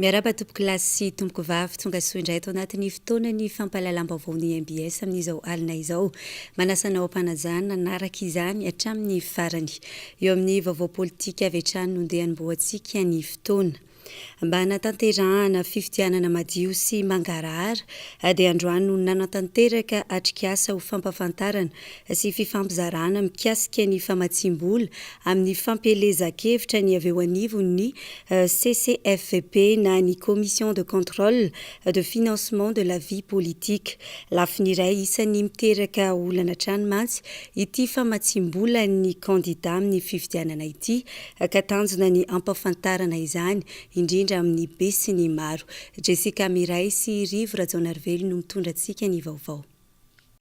Miaraba tompoko lasy sy tompoko vavy tonga soa indray tao anatin'ny fotoana ny fampahalalam-baovao ny MBS amin'izao alina izao. Manasanao ampanajana naraka izany hatramin'ny farany. Eo amin'ny vaovao politika avy hatrany nondehanimboantsika ny fotoana. Mba natanterahana fifidianana madio sy mangarahara dia androany nanatanteraka atrikasa ho fampafantarana sy fifampizarana mikasika ny famatsimbola amin'ny fampielezan-kevitra ny avy eo anivon'ny CCFP na ny Commission de contrôle de financement de la vie politique. Lafiny iray isan'ny miteraka olana hatrany mantsy ity famatsimbola ny kandida amin'ny fifidianana ity ka tanjona ny ampafantarana izany indrindra amin'ny be sy ny maro. Jessica Miray sy Rivo Rajaonarivelo no mitondra antsika ny vaovao.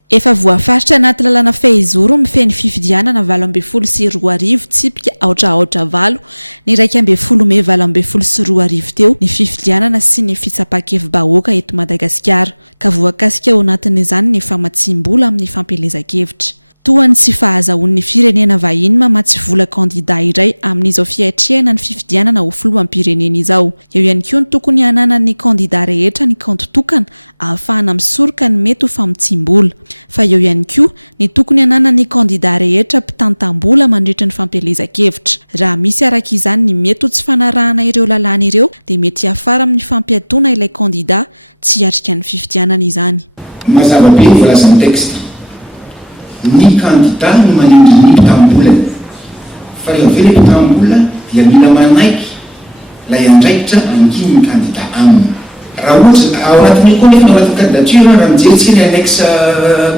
Efa voafaritra anaty lalàna Fehizoro mifeny fifidianana 20 sy 20 tsipika aotra valo ny 12 Mey 20 sy 20 teo ny fifidianana sy ny fitsapakevim-bahoaka eto Madagasikara ka voakasika ao anatin'izany ny famatsimbola amin'ny fampielezan-kevitra. Toany sy fahazahoan'ny firenena vahiny mamatsy vola kandida iray amin'izao fiatrehana ny fifidianana ho filoham-pirenena izao. Eo ihany koa ny tokony hananan'ny kandida rehetra ny kanto tokana ahafahana misoroka ny mety ho famitsimbola. Fa eo ihany koa ny tokony hananan'ny kandida rehetra mpitantam-bola mandritra ny fampielezan-kevitra. Raha misy araka izany ny mety ho tsy fanarahana ireo lalàna ireo dia mety afara amin'ny fampiatoana ilay kandida tsy hiatrika ny fifidianana izany. Mazava be voalazan'ny texte. Ny kandida no manindry ny mpitam-bola fa rehefa avy ilay mpitam-bola dia mila manaiky lay andraikitra ankiny ny kandida aminy. Raha ohatra ao anatin'ny koa nefa ao anatin'ny candidature raha mijery ny annexe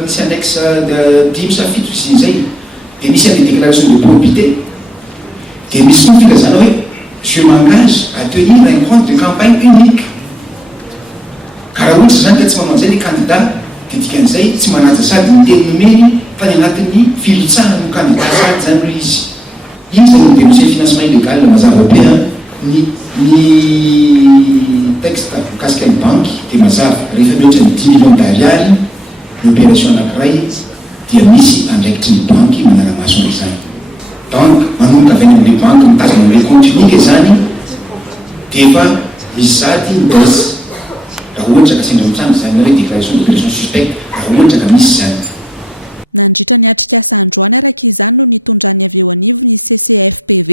misy annexe de 10 sa 7 sy izay dia misy an'ilay déclaration de probité dia misy koa filazana hoe je m'engage à tenir un compte de campagne unique. Ka raha ohatra zany ka tsy manao an'izay ny kandida dia dikan'izay tsy manaja sady ny teny nomeny fa ny anatin'ny filotsahan'ny kandida sady zany hoe izy. Izy zany dénoncer financement illégal mazava be ny texte mikasika ny banky dia mazava rehefa mihoatra ny 10 millions d'ariary ny opération anankiray dia misy andraikitry ny banky manara-maso izany. Donc manomboka avy any amin'ilay banky mitazana amin'ilay compte unique izany dia efa misy sady ny dosy. Raha ohatra ka sendra mitsango zany hoe déclaration d'opération suspecte raha ohatra ka misy zany. Nandritra ny atrikasa androany araka izany no nitondrany avy eo anivo ny CCFPV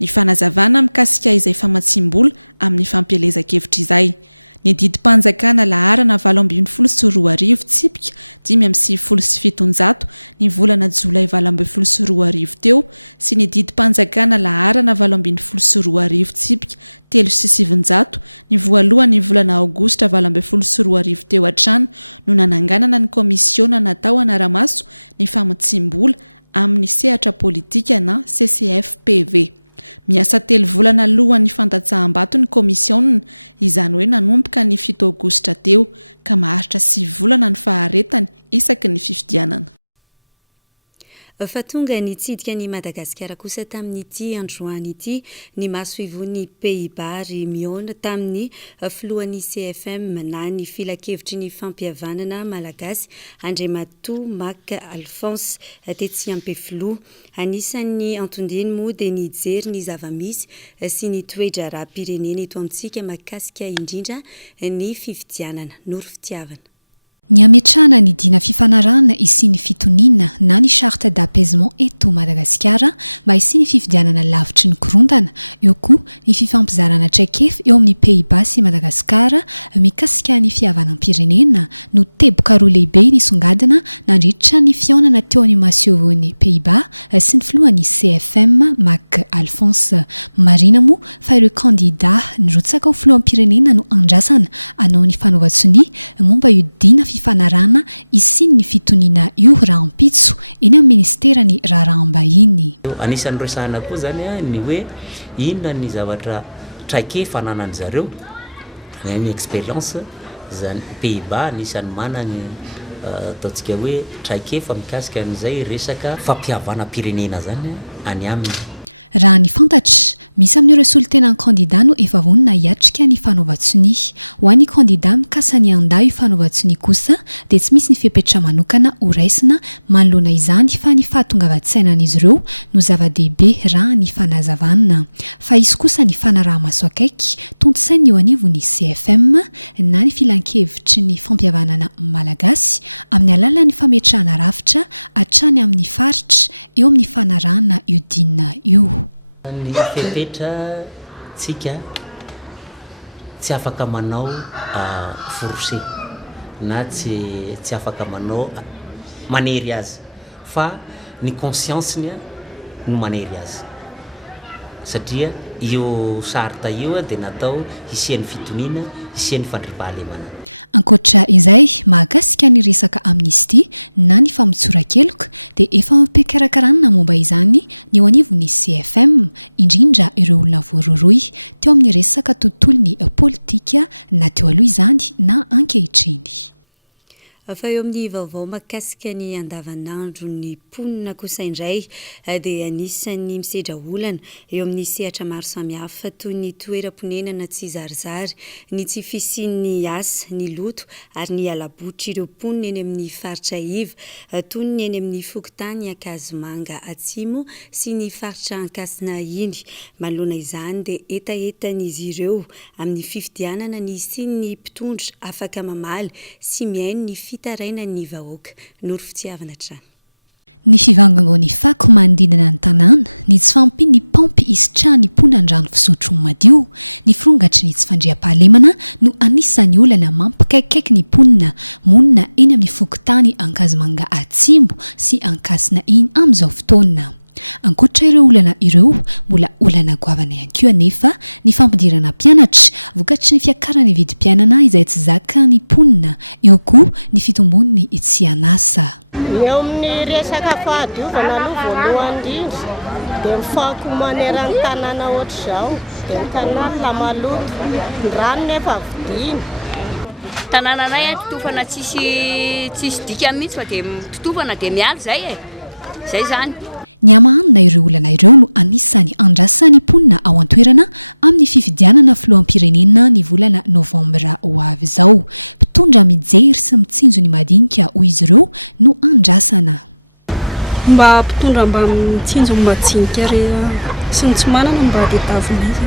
ny fanazavana mikasika izay famatsimbola amin'ny fampielezan-kevitra izay. Ny didim-panjakana laharana 20 sy 20 tsipika 5 sy 700 ny volana Jolay 20 sy 20 teo sy ny didim-panjakana laharana 20 sy 20 tsipika 3 sy 700 ny voalohany volana Aogostra 20 sy 20 teo hatrany no nananganana ny komisiona natao hanara-maso ny famatsimbola amin'ny sehatra politika na CCFPV. Miasa 3 volana alohan'ny fantatsaham-bato ny komisiona izany hoe nanomboka ny 7 Aogostra teo ka maharitra 9 volana ny faharetany isaky ny fifidianana. Fa tonga nitsidika ny Madagasikara kosa tamin'ity androany ity ny maso ivon'ny Pays-Bas miona tamin'ny filohan'ny CFM na ny filakevitry ny fampihavanana malagasy Andriamatoa Mak Alphonse tetsy Ampefiloha. Anisan'ny antondiny moa dia nijery ny zava-misy sy ny toetra raha-pirenena eto amintsika makasika indrindra ny fifidianana. Noro fitiavana. Ny ametrahana ny dina fifanarahana isiny fitonina na ny charte d'apaisement eto Madagasikara mba isiny fifidianana lavitry ny korontana eo koa ny fifampizarana traikefa eo amin'ny Pays-Bas sy Madagasikara mikasika ny fihavanam-pirenena no teboka roa lehibe nisongadina nandritra ny fiaonana teo any masiovon'ny Pays-Bas sy ny filohan'ny CFM Mak Alphonse. Marina moa fa ireo kandida nirotsaka ho filoham-pirenena no andrasana anao ny fanaovan-tsony momba io dina fifanarana isiny ny fitonina io raha ampitso eny amin'ny ministerany raharaham-bahiny. Anisan'ny resahana koa zany ny hoe inona ny zavatra traikefa fananany zareo ny expérience zany Pays-Bas anisan'ny manany ataontsika hoe traikefa mikasika an'izay resaka fampihavana pirenena zany any aminy. Raha ny fantatra misy amin'ireo solotena ny kandida no efa vonina hiatrika ny fanaovan-tsony ho an'ny kandida mikasany anda io fanaovan-tsony kosa dia tsy misy ny fipetra manokana ho raisina manoloana izany fa ny fahatongavan-tsainan'izy ireo no zava-dehibe raha ny fanazavanana fa izy kosa ny fanaraha-maso akaiky tontosainy eo anivony CFM na ny filan-kevitry ny fampihavanana malagasy amin'ny alalan'ny fametrahana rafitra hatrany amin'ny faritra eo amin'ny fanarahana io dinina io. Ny fepetra tsika tsy afaka manao forcé na tsy afaka manao manery azy fa ny conscience-ny no manery azy satria io sarta io dia natao hisian'ny fitoniana hisian'ny fandriampahalemana. Ankoatra izay mahakasika ny resaka amnistia na ny famotsora-keloka dia efa mampikarakarana momba izany ny eo anivony CFM indrindra ireo olona voaroroy teo amin'ny resaka tontolon'ny politika na teo aloha izany na ankehitriny. Fa eo amin'ny vaovao mahakasika ny andavanandro ny mponina kosa indray dia anisany misedra olana eo amin'ny sehatra maro samihafa toy ny toeram-ponenana tsy zarizary, ny tsy fisian'ny asa, ny loto ary ny alabotra ireo mponina eny amin'ny faritra Iva toy ny eny amin'ny Fokontany, Akazomanga Atsimo sy ny faritra Ankasina iny. Manoloana izany dia etaetan'izy ireo amin'ny fifidianana ny sin'ny mpitondra afaka mamaly sy mihaino ny taraina ny vahoaka noro fitiavana trano. Ny fivangongon'ny fako manodidina ny tanàna, ny tsy fampiny ny pampy isitrahany mponina andrano fisotro madio, ny firongatry ny tsy fandriam-pahalemana no anisan'ny olana mampikaikaiky ny mponina monina eny amin'ny Fokontany, Ankazomanga Atsimbo sy Ankasina iny amin'izao fotoana. Ankoatra ireo olana ireo, mbola olana goavana ihany koa anefa ny fampidirana mpianatra, vokatry ny fiakarany vidim-pianana izay tsy zaka ny mponina, eo koa ny fitombon'ny tsy anasa. Eo amin'ny resaka fahadiovana aloha voalohany indrindra dia mifako maneran'ny tanàna ohatr'izao dia ny tanàna lamaloko ny rano nefa vidiana. Tanànanay totofana tsisy dika mihitsy fa dia totofana dia miala zay zay zany. Ny amahanina ireo olana ireo no anisany andrasany mponina ao an-toerana amin'ny fifidianana filoham-pirenena ny volana Novambra ho avy izao. Mpitondra mijery sy mitsinjo ny madinika ho izy ireo no andrasana. Mba mpitondra mba mitsinjo madinika rehefa sy ny tsy manana mba tadiavina izy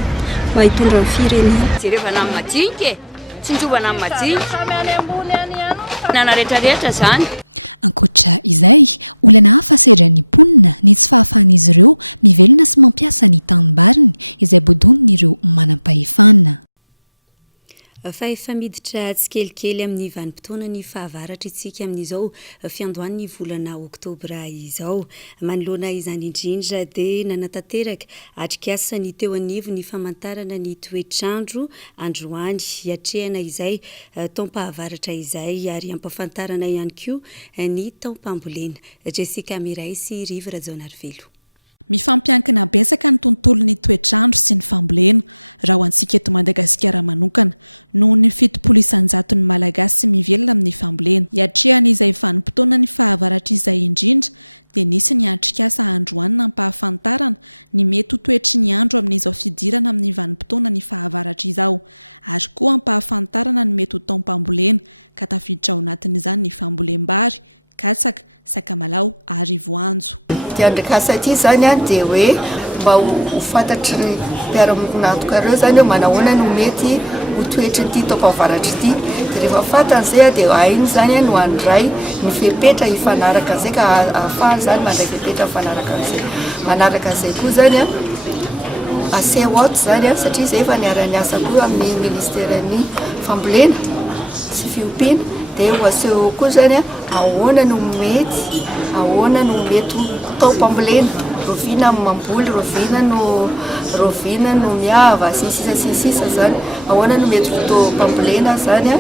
mba hitondra ny firenena. Jerevana amin'ny madinika tsinjovana amin'ny madinika nana rehetrarehetra zany. Ankoatra izay, olana hafa sedran'ny mponina ny tsy fahafahan'izy ireo mivelona sy mampiasa ny tanimbary izay bodoniny ireo manam-pahefana. Fa efa miditra tsikelikely amin'ny vanim-potoana ny fahavaratra itsika amin'izao fiandohan'ny volana Octobra izao. Manoloana izany indrindra dia nanatanteraka atrikasa ny teo anivo ny famantarana ny toetrandro androany hiatrehana izay taom-pahavaratra izay ary ampafantarana ihany koa ny taom-pambolena. Jessica Miray sy Riva Rajaonarivelo. Mifampiankina betsaka ny tontolon'ny toetrandro sy ny fambolena raha ho antsika eto Madagasikara manokana noho ny fitopolo isanjaton'ny malagasy mivelona amin'ny fambolena. Hiatrehan'izay vanim-potoana ny fahavaratra izay indrindra dia nisy ny atrikasa androany nampahafantarana ny mety ho toetry ny andro amin'izao fidirana amin'ny vanim-potoana ny fahavaratra izao ary koa ampahafantarana ny mety ho taom-pambolena ka tafiditra ao anatin'izany ny fambolem-bary, katsaka, sakamalao ary voanjo. Dia andrakasa ity zany dia hoe mba ho fantatry ny mpiara-natoka ireo zany hoe manahoana no mety ho toetry ity taom-pahavaratra ity. Dia rehefa fantan'izay dia hainy zany no handray ny fepetra hifanaraka an'izay ka ahafahany zany mandray fepetra mifanaraka an'izay. Manaraka an'izay koa zany asehoat zany satria izay efa niara-ny asa koa amin'ny ministeran'ny fambolena sy fiompiana. Dia ho aseho koa zany ahoana no mety taom-pambolena, rovina mamboly, rovina no miava sisisa zany, ahoana no mety taom-pambolena zany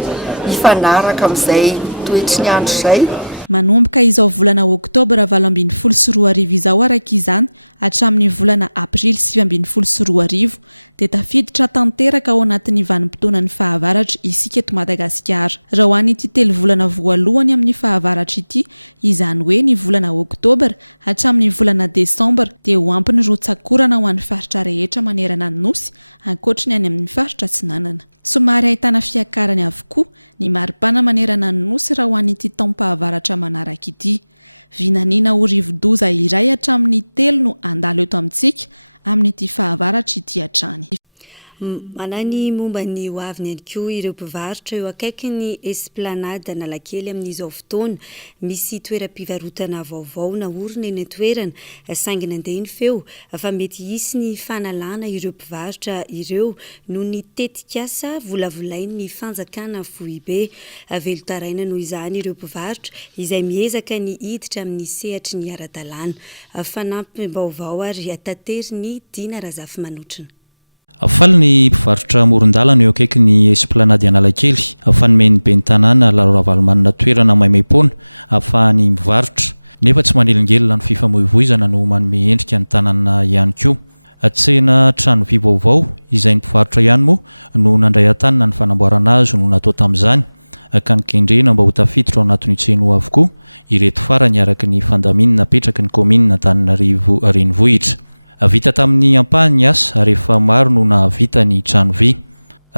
hifanaraka amin'izay toetry ny andro izay. manomboka izao volana Octobra 2024 izao araka izany hatramin'ny volana Aprily 2024 dia tafiditra tanteraka ao anatin'ny vanim-potoanan'ny fahavaratra isika eto Madagasikara. Raha ho an'ity telo volana voalohany amin'ny fahavaratra ity, izany hoe ny volana Octobra hatramin'ny volana Desambra dia ho ampiny rotsakorana ho an'ny faritra rehetra manerana ny nosy ankoatra ny any amin'ny faritra Atsinanana. Somary ahitana fiakarany avokoa ny maripana manerana ny nosy raha ho an'ity taom-pahavaratra manaraka ity. Vinaniana ho rivo-doza iray hatramin'ny 3 no andalo eto amintsika amin'ity fahavaratra ity hatrany. Manany momba ny hoaviny ihany koa ireo mpivarotra eo akaiky ny esplanade Analakely amin'izao fotoana misy toeram-pivarotana vaovao naorina eny toerana saingina andeha ny feo fa mety hisy ny fanalana ireo mpivarotra ireo no ny tetikasa volavolainy ny fanjakana foibe velotaraina noho izany ireo mpivarotra izay miezaka ny hiditra amin'ny sehatry ny ara-dalàna. Fanampy vaovao ary atatery ny Dina Razafy Manotrina. Afaly ny mpivarotra amoron-dalana eo akaiky ny esplanade Analakely afanomeny ben'ny tanàna lavalamanina toerana maimaimpoana afahany mivarotra nefa tsy manelingelina ny fifamoivoizana no manome endrika ny tanàna ihany koa. Tsena trano vy vaovao izay ny mpivarotra ihany moa no nandray an-tanana ny fanamboarana azy no natao tamin'izany ka nikendrena mba ho tafiditra ao anatin'ny tsena avokoa ireto farany araka ny fandaminana napetraky ny komina Antananarivo renivohitra. Vita tamin'ny ampahany asa rehefa maro no nahavita ny trano vy.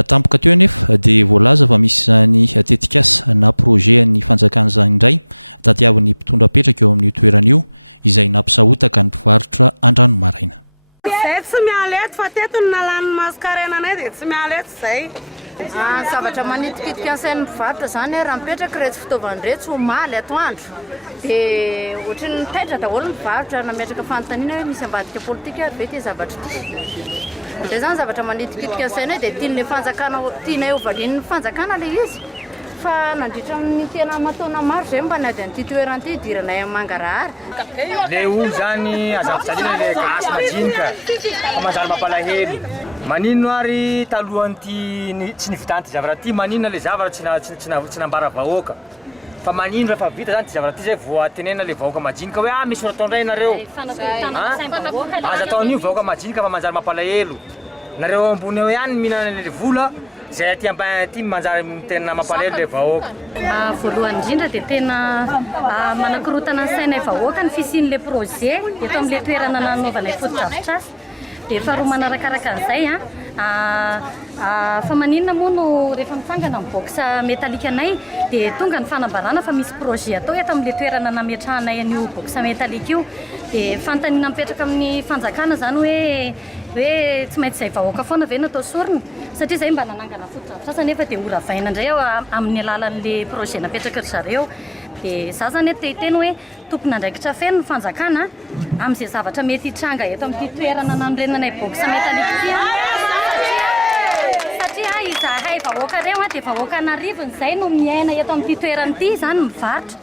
Tampoka teo anefa dia voalaza fa misy izany tetikasa na projet ny fanjakana izany indray tadiavin'ny mpitondra petraka eo amin'ny toerana io izay nampisahotaka ny mpivarotra andrano maraina. Tsy mialeto fa teto ny nalan'ny maskarena anay dia tsy mialeto izay. Zavatra manitikitika ansain'ny mpivarotra zany raha mipetraka rehetra fitaovandrehetra ho maly atoandro dia ohatrany nitaitra daholo ny mpivarotra nametraka fanontaniana hoe misy ambadika politika ve ty zavatra ty. Zay zany zavatra manitikitika ansainay dia tian'ilay fanjakana tianay ho valian'ny fanjakana ilay izy fa nandritra amin'ny tena mataona maro zay mba nady an'ity toerana ity diranay amin'ny Mangarahara. Ilay olo zany azavitsaliana ilay gasy majinika fa manjary mampalahelo. Manino ary talohan'ity tsy nivitanty zavatra ty manino ilay zavatra tsy nambara vahoaka fa manino rehefa vita zany ty zavatra ty zay voatenena ilay vahoaka majinika hoe misy ora ataondray nareo aza ataon'io vahoaka majinika fa manjary mampalahelo nareo ambony eo ihany mihinana ilay vola zay aty ambany aty manjary tena mampalahelo ilay vahoaka. Voalohany indrindra dia tena manakorotana ny sainay vahoaka ny fisian'ilay projet eto amin'ilay toerana nanaovanay foto-drafitrasy. Dia faharoa manarakaraka an'izay fa maninona moa no rehefa mitsangana amin'ny box metalika anay dia tonga ny fanambarana fa misy projet atao eto amin'ilay toerana nametrahanay an'io box metalika io dia fanontaniana mipetraka amin'ny fanjakana zany hoe tsy maintsy izay vahoaka foana ve natao sorina satria izay mba nanangana foto-drafitrasa nefa dia horavaina indray ao amin'ny alalan'ilay projet napetraka ry zareo. Dia za zany eto hiteny hoe tompona andraikitra feno ny fanjakana amin'izay zavatra mety hitranga eto amin'ity toerana nanorenanay box metalika ity satria izahay vahoaka reo dia vahoaka narivony izay no miaina eto amin'ity toerana ity zany mivarotra.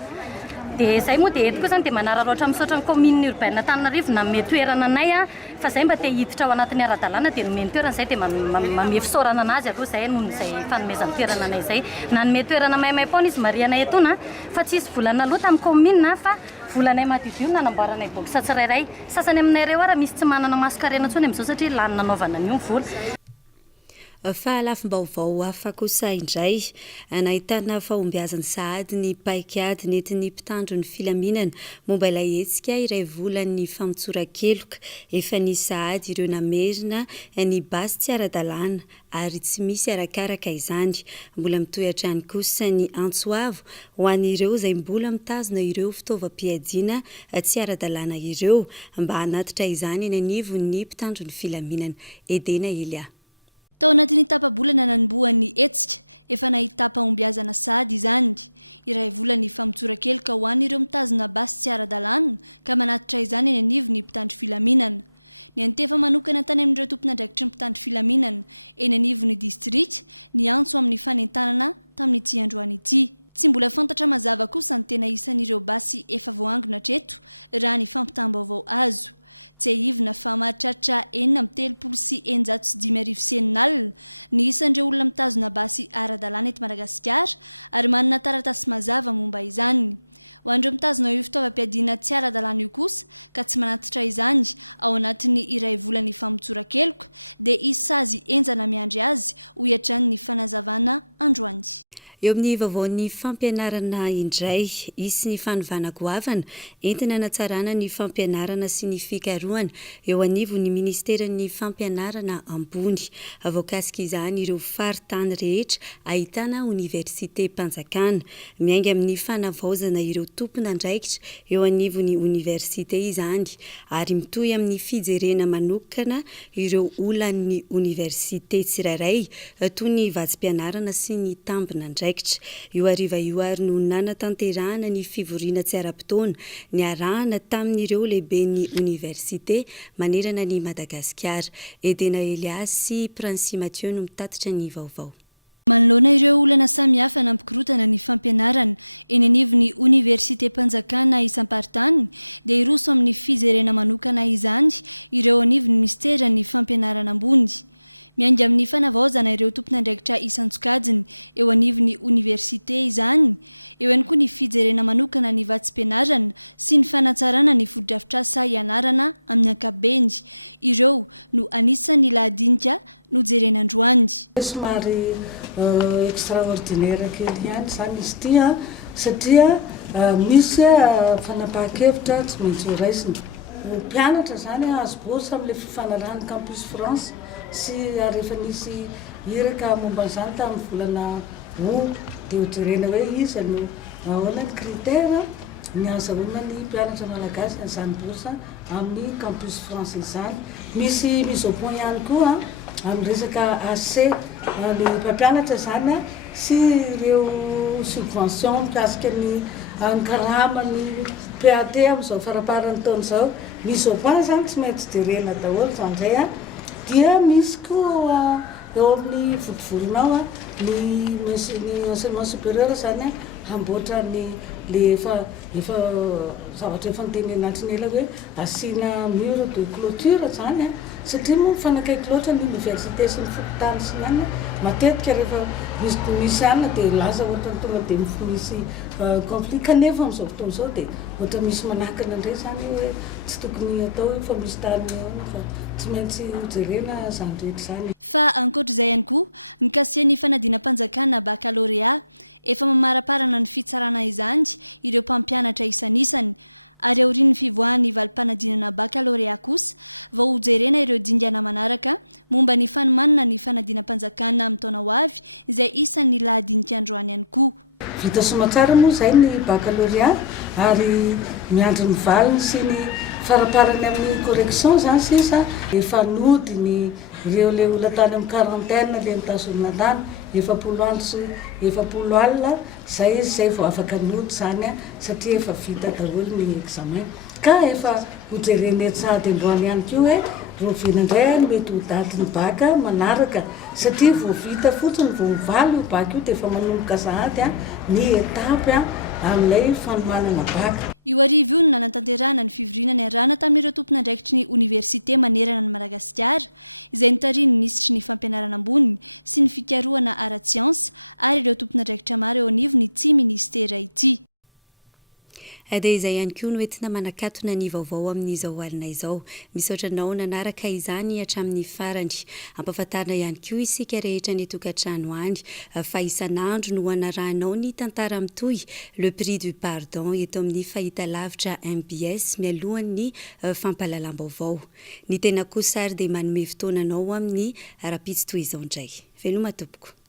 Dia izay moa dia eto koa zany dia manararaotra misaotra ny commune urbaine Antananarivo nanome toerana anay fa izay mba te hiditra ao anatin'ny ara-dalàna dia nomeny toerana izay dia manome fisaorana anazy aloha izay noho izay fanomezany toerana anay izay nanome toerana maimaimpoana izy marianay etona fa tsy isy volana aloha tamin'ny commune fa volanay matidio nanamboaranay box tsirairay sasany aminay reo ara misy tsy manana maskarena intsony amin'izao satria lany nanaovana an'io vola. Fahalafim-baovao hafa kosa indray nahitana fahombiazana sahady ny paikady nentin'ny mpitandro ny filaminana momba ilay hetsika iray volan'ny famotsora-keloka efa ny sahady ireo namerina ny basy tsy ara-dalàna ary tsy misy arakaraka izany. Mbola mitohatra any kosa ny antsoavo ho an'ireo izay mbola mitazona ireo fitaovam-piadiana tsy ara-dalàna ireo mba hanatitra izany eny anivon'ny mpitandro ny filaminana. Edena Elia. Tao anatin'ny tapa-bolana nanomboan'ny hetsika efa nahita fahombiazana sahady izany iray volan'ny famotsora-keloka ho an'ireo mitazona basy tsy ara-dalàna ka manatitra izany eny anivon'ny mpitandro filaminana. Ny antefa manokana tany amin'ireo tompona andraikitry ny mpitandro filaminana eny anivon'ny distrika ny antso amin'ny fanentanana tamin'ity androany ity. Tsy mbola fantatra mazava kosa ny tena isan'ireo basy efa voangona treto raha ny fampitam-baovao azo. tsy ahivina fa mahatratra 4 seninalina ny isan'ireo olona mitazona basy ara-dalàna eto Madagasikara ary manana taratasy mazava momba izany. Ho an'ireo mitazona io fitaovam-piadiana tsy ara-dalàna io kosa ka tsy manatitra izany ao anatin'ny iray volany famontsoran-keloka dia isazy enjana miandry azy ho hiatrany ny fanazavana androany. Eo amin'ny vaovaon'ny fampianarana indray, isy ny fanovana goavana entina hanatsarana ny fampianarana sy ny fikarohana eo anivo ny ministeran'ny fampianarana ambony. Voakasika izany ireo faritany rehetra ahitana université mpanjakana, miainga amin'ny fanavaozana ireo tompon'andraikitra eo anivo ny université izany ary mitohy amin'ny fijerena manokana ireo olan'ny université tsirairay toy ny vatsim-pianarana sy ny tambin'andraikitra. Io ariva io ary no nanatanterahana ny fivoriana tsy ara-potoana ny arahana tamin'ireo lehibe ny université manerana ny Madagasikara. Edena Elias sy Prince Mathieu no mitatitra ny vaovao. Manoloana ireo olana samihafa nampikorotana ny fampianarana eny anivon'ny université mpanjakana isam-paritany dia iroso amin'ny fijerena manokana izany ireo anivon'ny ministeran'ny fampianarana ambony. Miainga amin'ny fanavaozana ireo tompon'andraikitra isan-tsokajiny eo anivon'ny université izany, eo ihany koa ny fijerena manokana ny vatsim-pianarana sy ny fanatsarana ny fodrafitrasa ianarana amin'ny ankabeny. Ireo no anisan'ny lahadinika nojerena androany. Somary extraordinaire kely ihany izany izy ity satria misy fanapahan-kevitra tsy maintsy ho raisina. Mpianatra izany azo bosa amin'ilay fifanarahana campus France sy rehefa nisy iraka momba izany tamin'ny volana dia hojerena hoe iza no ahoana ny critère ny azahoana ny mpianatra malagasy izany bosa amin'ny campus France izany. Misy mise au point ihany koa amin'ny resaka AC ny mpampianatra izany sy ireo subvention mikasika ny ankarama ny PAT amin'izao faraparan'ny taona izao. Mise au point izany tsy maintsy jerena daholo izany izay dia misy koa eo amin'ny vodivoronao ny enseignement supérieur izany hamboatra ny efa zavatra efa nitenena antriny ela hoe asiana mur de clôture izany satria moa mifanakaiky loatra ny université sy ny fokotany sy ihany matetika rehefa misy anina dia laza ohatra ny tonga dia misy conflit kanefa amin'izao fotoana izao dia ohatra misy manakana indray izany hoe tsy tokony atao fa misy tany fa tsy maintsy jerena izany rehetra izany. Fa ankoatr'izay ihany koa mikasihan'ny fanadinam-panjakana baccalauréat efa mamaraparana ny fitsarana izany ireo mpampianatra isan'isany ary aorian'ny fivoahan'ny valim-panadinana baccalauréat kosa vao hojerena ireo dingana manaraka momba ny fanomanana ny fanadinam-panjakana amin'ny taona ho avy izay isan'ny lahadinika androany ihany koa. Vita somatsara moa izay ny baccalauréat ary miandry ny valiny sy ny faraparany amin'ny correction izany sisa efa nody ny ireo le olona tany amin'ny quarantaine le mitazonina tany 7 andro sy 7 alina zay izy zay vao afaka nody izany satria efa vita daholo ny examen ka efa hojerena sady androany ihany koa hoe rovina indray no mety ho daty ny baka manaraka satria vao vita fotsiny vao mivaly io baka io dia efa manomboka sahady ny etapy amin'ilay fanomanana baka. Io arivo io no nanatanterahana ny fivoriana ny arahana tamin'ireo tompon'andraikitry ny université manerana ny Madagasikara izay nitariny nisitry ny fampianarana ambony sy ny fikarohana ara-tsiansa ary ireo tompon'andraikitra maro eo anivony tsy ministera ity. Dia izay ihany koa no entina manakatona ny vaovao amin'izao alina izao. Misaotra anao nanaraka izany hatramin'ny farany. Ampahafantarina ihany koa isika rehetra ny tokantrano any fa isan'andro no anarahanao ny tantara mitohy le prix du pardon eto amin'ny fahitalavitra MBS mialohan'ny fampahalalam-baovao. Ny tena kosa ary dia manome fotoana anao amin'ny rapitsy toy izao indray. Veloma tompoko.